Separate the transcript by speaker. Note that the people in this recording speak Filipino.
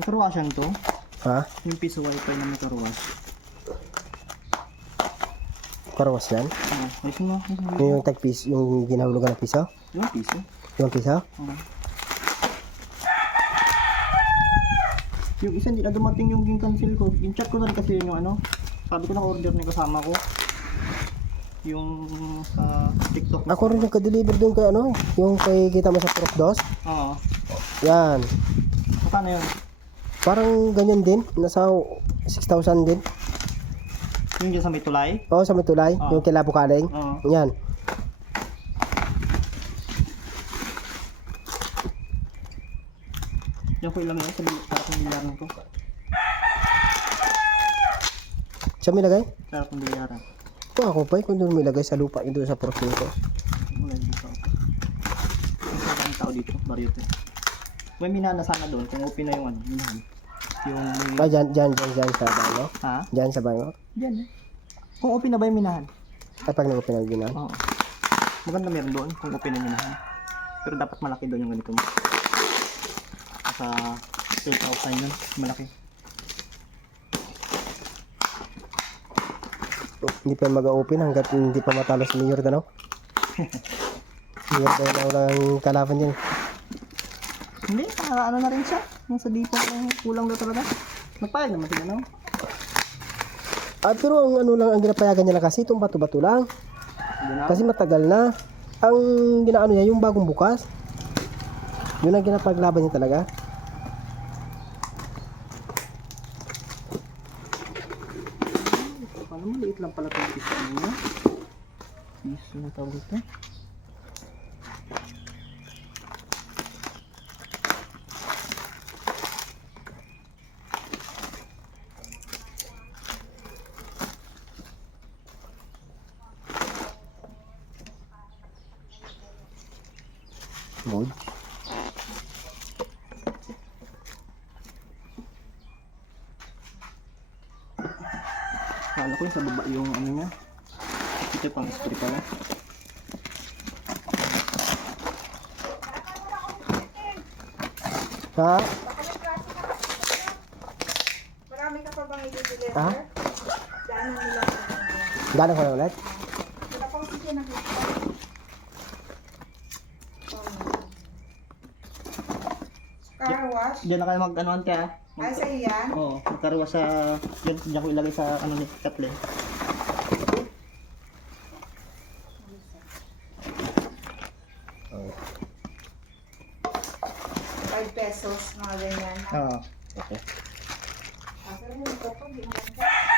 Speaker 1: May karwasyan to.
Speaker 2: Ha?
Speaker 1: Yung piso wifi na may karwas.
Speaker 2: Karawas yan?
Speaker 1: Oh, ayos mo. mo.
Speaker 2: Yung tagpis, yung ginahulugan ng piso?
Speaker 1: Yung piso.
Speaker 2: Yung piso?
Speaker 1: Oh. Yung isa hindi na dumating yung cancel ko. Yung chat ko na rin kasi yun yung ano. Sabi ko na order na yung kasama ko. Yung sa TikTok.
Speaker 2: Ako rin nagka-deliver doon kay ano, yung kay kita mo sa Prof Dos.
Speaker 1: Oo.
Speaker 2: Yan.
Speaker 1: Paano yun?
Speaker 2: Parang ganyan din. Nasa 6,000 din.
Speaker 1: Yung dyan sa may tulay?
Speaker 2: Oo, sa may tulay.
Speaker 1: Ah.
Speaker 2: Yung kay Labo Kaleng.
Speaker 1: Oo.
Speaker 2: Yan.
Speaker 1: Yung ko ilang yun sa bil- para kong bilyaran ko.
Speaker 2: Siya may lagay?
Speaker 1: Para kong bilyaran.
Speaker 2: Kung ako pa, kung doon may lagay sa lupa, yung doon sa Prof ko.
Speaker 1: Wala yung dito ako. Ang tao dito, baryote. May minahan na sana doon kung open na yung ano, minahan. Yung
Speaker 2: Ah, dyan, dyan, dyan, dyan sa bayo.
Speaker 1: Ha?
Speaker 2: Dyan sa bayo.
Speaker 1: Diyan eh. Kung open na ba yung minahan?
Speaker 2: Ay, pag nag-open ang ginan.
Speaker 1: Oo. Maganda meron doon kung open na yung minahan. Pero dapat malaki doon yung ganito mo. Sa 10,000 yun, malaki.
Speaker 2: Hindi pa mag-open hanggat hindi pa matalo si Mayor Danaw. Mayor Danaw lang kalaban yan.
Speaker 1: Hindi, para ano na rin siya. Yung sa dito, yung kulang daw talaga. Nagpayag naman sila, no?
Speaker 2: Ah, pero ang ano lang, ang ginapayagan niya lang kasi, itong bato-bato lang.
Speaker 1: Na.
Speaker 2: Kasi matagal na. Ang ginaano niya, yung bagong bukas. Yun ang ginapaglaban niya talaga.
Speaker 1: Paano maliit lang pala itong piso niya? Piso na tawag ito.
Speaker 2: Good.
Speaker 1: Kala ko yung sa baba yung ano niya. Ito pang spray pala.
Speaker 2: Ha?
Speaker 3: Marami ka pa bang i-deliver?
Speaker 2: Ha?
Speaker 3: Daanan nila.
Speaker 2: Ko na ulit?
Speaker 3: Wala pang sige na kita. Car wash?
Speaker 1: Diyan na kayo mag ano ante ah.
Speaker 3: Ay, sa iyan?
Speaker 1: Oo, magkaroon sa... Diyan, diyan ko ilagay sa ano ni Kathleen.
Speaker 3: Five pesos, mga ganyan.
Speaker 1: Oo.
Speaker 2: Okay.
Speaker 3: Kasi rin ito po, di mo ganda.